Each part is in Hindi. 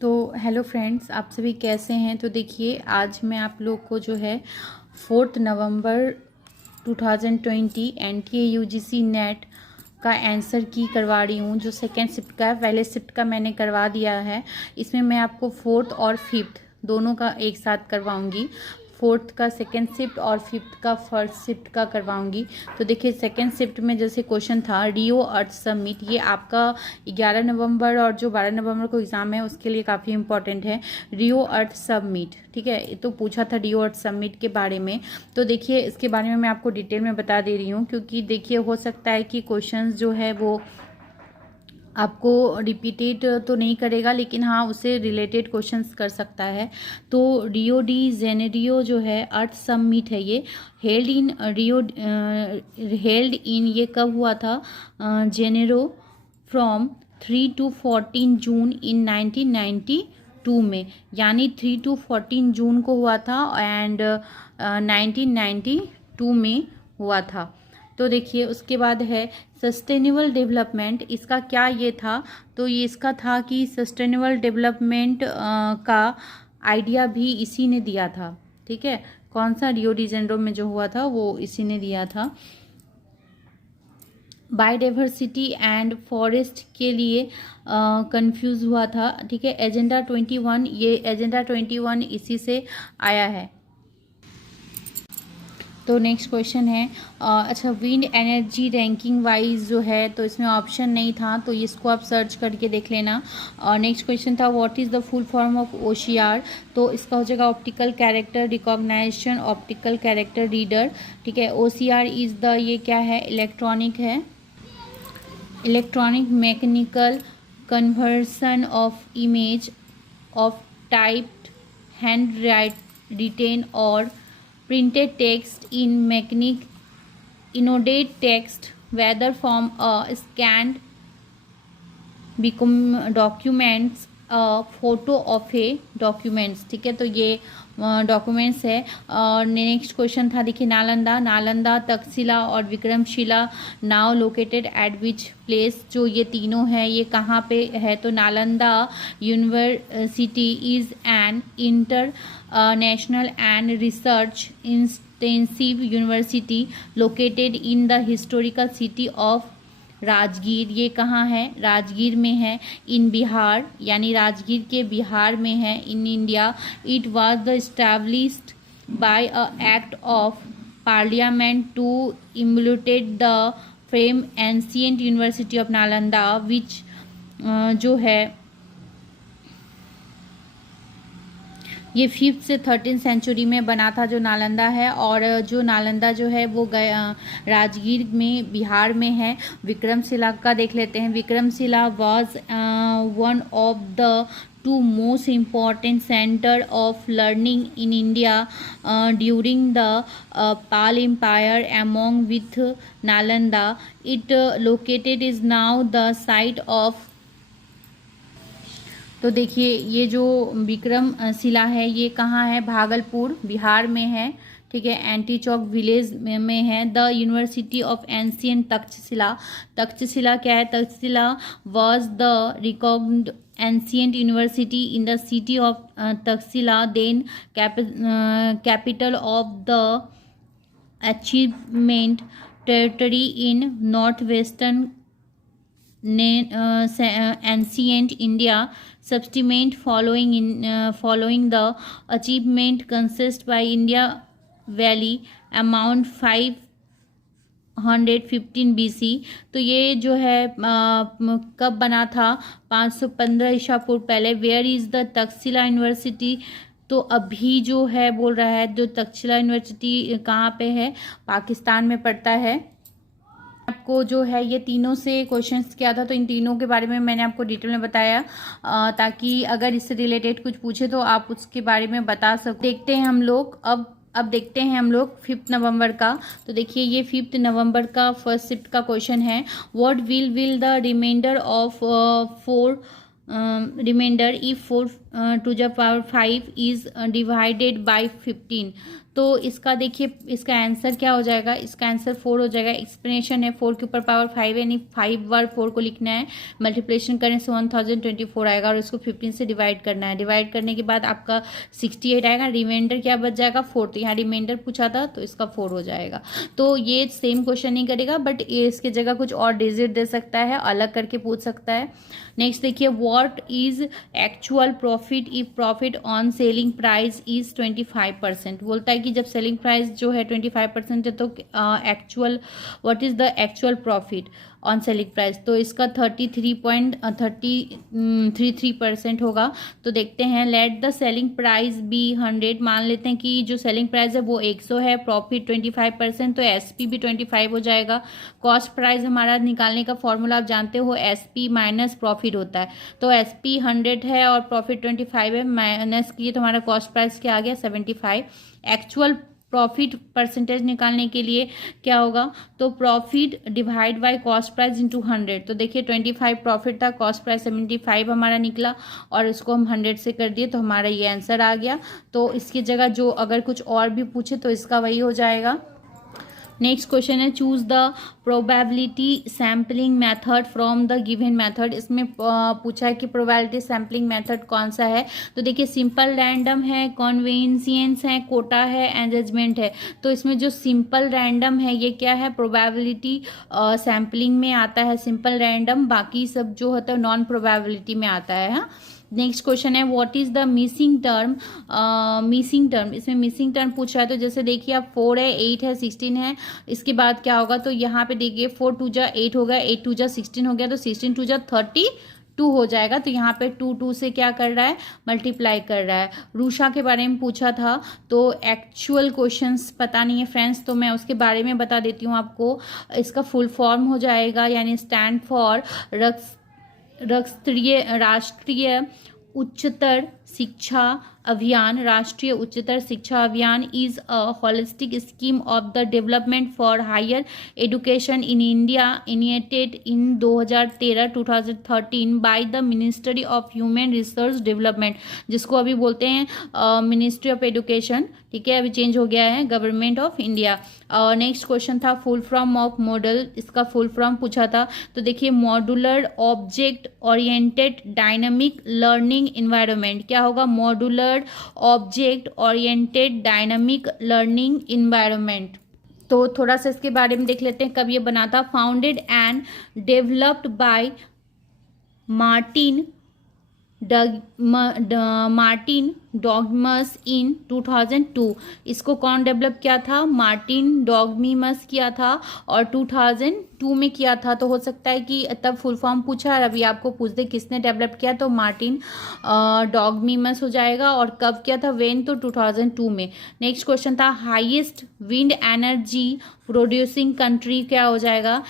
तो हेलो फ्रेंड्स, आप सभी कैसे हैं। तो देखिए, आज मैं आप लोग को जो है 4 नवंबर 2020 एनटीए यूजीसी नेट का आंसर की करवा रही हूँ। जो सेकेंड शिफ्ट का है, पहले शिफ्ट का मैंने करवा दिया है। इसमें मैं आपको फोर्थ और फिफ्थ दोनों का एक साथ करवाऊँगी। फोर्थ का सेकेंड शिफ्ट और फिफ्थ का फर्स्ट शिफ्ट का करवाऊंगी। तो देखिए, सेकेंड शिफ्ट में जैसे क्वेश्चन था रियो अर्थ समिट, ये आपका 11 नवंबर और जो 12 नवंबर को एग्ज़ाम है उसके लिए काफ़ी इंपॉर्टेंट है। रियो अर्थ समिट, ठीक है, तो पूछा था रियो अर्थ समिट के बारे में। तो देखिए, इसके बारे में मैं आपको डिटेल में बता दे रही हूँ, क्योंकि देखिए हो सकता है कि क्वेश्चंस जो है वो आपको रिपीटेड तो नहीं करेगा, लेकिन हाँ उससे रिलेटेड क्वेश्चंस कर सकता है। तो रियो डी जेनेरियो जो है अर्थ समिट है, ये held in Rio held in ये कब हुआ था, जेनेरो फ्रॉम 3 to 14 जून इन 1992 में, यानी 3 to 14 जून को हुआ था एंड 1992 में हुआ था। तो देखिए, उसके बाद है सस्टेनेबल डेवलपमेंट, इसका क्या ये था, तो ये इसका था कि सस्टेनेबल डेवलपमेंट का आइडिया भी इसी ने दिया था। ठीक है, कौन सा, रियो डी जेनेरो में जो हुआ था वो इसी ने दिया था। बायोडाइवर्सिटी एंड फॉरेस्ट के लिए कंफ्यूज हुआ था। ठीक है, एजेंडा 21, ये एजेंडा 21 इसी से आया है। तो नेक्स्ट क्वेश्चन है अच्छा, विंड एनर्जी रैंकिंग वाइज जो है, तो इसमें ऑप्शन नहीं था, तो इसको आप सर्च करके देख लेना। नेक्स्ट क्वेश्चन था what is the full form of OCR, तो इसका हो जाएगा optical character recognization optical character reader. ठीक है, ओसीआर इज़ द, ये क्या है, इलेक्ट्रॉनिक है, electronic mechanical conversion of image of typed hand retain और printed text in mechanic inodate text whether from a scanned become documents a photo of a documents। ठीक है, तो ये डॉक्यूमेंट्स है। और नेक्स्ट क्वेश्चन था, देखिए, नालंदा तक्षशिला और Vikramshila now located at which place, जो ये तीनों है ये कहाँ पे है, तो Nalanda university is an international and research intensive university located in the historical city of Rajgir, ये कहाँ है, राजगीर में है, इन बिहार, यानी राजगीर के बिहार में है, in India. It was the established by a act of parliament to emulate the frame ancient university of Nalanda which जो है ये 5th से 13th सेंचुरी में बना था, जो नालंदा है। और जो नालंदा जो है वो राजगीर में बिहार में है। विक्रमशिला का देख लेते हैं। Vikramshila was one of the two most important center of learning in India during the Pal Empire, among with Nalanda. It located is now the site of, तो देखिए, ये जो विक्रम शिला है ये कहाँ है, भागलपुर बिहार में है। ठीक है, एंटी चौक विलेज में है। The university of ancient Takshashila, Takshashila क्या है, Takshashila was the recognised ancient university in the city of Takshashila, then capital of the achievement territory in north western ancient India. Subsequent following the achievement consist by India Valley amount 515 BC। तो ये जो है कब बना था, 515 ईसा पूर्व पहले। Where is the Takshashila university, तो अभी जो है बोल रहा है जो तक्षशिला यूनिवर्सिटी कहाँ पे है, पाकिस्तान में पड़ता है। आपको जो है ये तीनों से क्वेश्चंस किया था, तो इन तीनों के बारे में मैंने आपको डिटेल में बताया, ताकि अगर इससे रिलेटेड कुछ पूछे तो आप उसके बारे में बता सको। देखते हैं हम लोग अब देखते हैं हम लोग 5 नवंबर का। तो देखिए, ये 5 नवंबर का फर्स्ट शिफ्ट का क्वेश्चन है, what will the remainder of 4 remainder if 4 to the power 5 is divided by 15। तो इसका देखिए इसका आंसर क्या हो जाएगा, इसका आंसर 4 हो जाएगा। एक्सप्लेनेशन है 4 के ऊपर पावर 5 है, यानी 5 बार 4 को लिखना है, मल्टीप्लिकेशन करने से 1024 आएगा और इसको 15 से डिवाइड करना है। डिवाइड करने के बाद आपका 68 आएगा, रिमाइंडर क्या बच जाएगा 4, तो यहाँ रिमाइंडर पूछा था तो इसका 4 हो जाएगा। तो ये सेम क्वेश्चन नहीं करेगा, बट ये इसके जगह कुछ और डिजिट दे सकता है, अलग करके पूछ सकता है। नेक्स्ट देखिए, what is actual profit if profit on selling price is 25%। बोलता है कि जब सेलिंग प्राइस जो है 25% है तो actual what is the actual profit on selling price, तो इसका 33.33% होगा। तो देखते हैं, let the selling price be 100। मान लेते हैं कि जो सेलिंग प्राइस है वो 100 है, प्रॉफिट 25%, तो एसपी भी 25 हो जाएगा। कॉस्ट प्राइस हमारा निकालने का फॉर्मूला आप जानते हो, एसपी माइनस प्रॉफिट होता है। तो एसपी 100 है और प्रॉफिट 25 है, माइनस किए तो हमारा कॉस्ट प्राइस क्या आ गया 75। एक्चुअल प्रॉफिट परसेंटेज निकालने के लिए क्या होगा, तो profit divide by cost price into 100। तो देखिए 25 प्रॉफिट था, कॉस्ट प्राइस 75 हमारा निकला और इसको हम 100 से कर दिए तो हमारा ये आंसर आ गया। तो इसकी जगह जो अगर कुछ और भी पूछे तो इसका वही हो जाएगा। नेक्स्ट क्वेश्चन है, choose the probability sampling method from the given method. इसमें पूछा है कि प्रोबेबिलिटी सैम्पलिंग मेथड कौन सा है। तो देखिए सिंपल रैंडम है, कॉन्वेंशियंस है, कोटा है, एंगेजमेंट है। तो इसमें जो सिंपल रैंडम है ये क्या है, प्रोबेबिलिटी सैम्पलिंग में आता है सिंपल रैंडम, बाकी सब जो होता है नॉन प्रोबेबिलिटी में आता है। हाँ, नेक्स्ट क्वेश्चन है, what is the missing term. Missing term, इसमें मिसिंग टर्म पूछा है तो जैसे देखिए आप 4 है, 8 है, 16 है, इसके बाद क्या होगा, तो यहाँ पे देखिए 4 2 जा 8 हो गया, 8 2 जा 16 हो गया, तो 16 2 जा 32 हो जाएगा। तो यहाँ पे 2 2 से क्या कर रहा है, मल्टीप्लाई कर रहा है। रूषा के बारे में पूछा था तो एक्चुअल क्वेश्चंस पता नहीं है फ्रेंड्स, तो मैं उसके बारे में बता देती हूँ आपको। इसका फुल फॉर्म हो जाएगा, यानी स्टैंड फॉर राष्ट्रीय उच्चतर शिक्षा अभियान। राष्ट्रीय Uchchatar Shiksha Abhiyan is a holistic scheme of the development for higher education in India initiated in 2013 by the ministry of human resource development, जिसको अभी बोलते हैं मिनिस्ट्री ऑफ एजुकेशन। ठीक है, अभी चेंज हो गया है, government of India. Next question था फुल फॉर्म ऑफ मॉडल, इसका फुल फॉर्म पूछा था। तो देखिए modular object oriented dynamic learning environment, क्या होगा, modular object oriented dynamic learning environment. तो थोड़ा सा इसके बारे में देख लेते हैं, कब ये बना था। Founded and developed by Martin Dogmimus in 2002। इसको कौन डेवलप किया था, मार्टिन डॉग्मिमस किया था और 2002 में किया था। तो हो सकता है कि तब फुल फॉर्म पूछा और अभी आपको पूछ दे किसने डेवलप किया, तो मार्टिन डॉग्मिमस हो जाएगा। और कब किया था, वेन, तो 2002 में। नेक्स्ट क्वेश्चन था highest wind energy producing country, क्या हो जाएगा,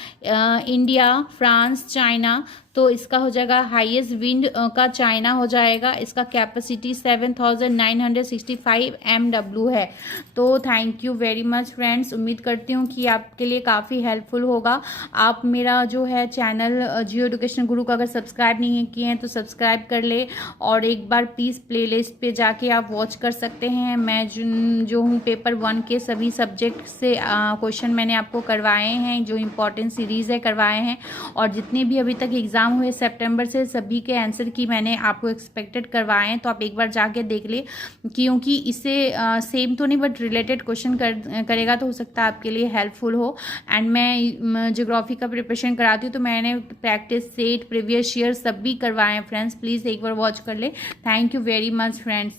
इंडिया, फ्रांस, चाइना। तो इसका हो जाएगा हाईएस्ट विंड का चाइना हो जाएगा। इसका कैपेसिटी 7965 MW है। तो thank you very much friends, उम्मीद करती हूँ कि आपके लिए काफ़ी हेल्पफुल होगा। आप मेरा जो है चैनल जियो एजुकेशन गुरु का अगर सब्सक्राइब नहीं किए हैं तो सब्सक्राइब कर ले और एक बार प्लीज़ प्लेलिस्ट पे जाके आप वॉच कर सकते हैं। मैं जो हूँ पेपर 1 के सभी सब्जेक्ट से क्वेश्चन मैंने आपको करवाए हैं, जो इम्पोर्टेंट सीरीज़ है करवाए हैं, और जितने भी अभी तक एग्ज़ाम हुए सितंबर से सभी के आंसर की मैंने आपको एक्सपेक्टेड करवाए हैं। तो आप एक बार जाके देख ले, क्योंकि इससे सेम तो नहीं बट रिलेटेड क्वेश्चन करेगा तो हो सकता है आपके लिए हेल्पफुल हो। एंड मैं ज्योग्राफी का प्रिपरेशन कराती हूँ तो मैंने प्रैक्टिस सेट प्रीवियस ईयर सब भी करवाए हैं फ्रेंड्स, प्लीज़ एक बार वॉच कर ले। Thank you very much friends.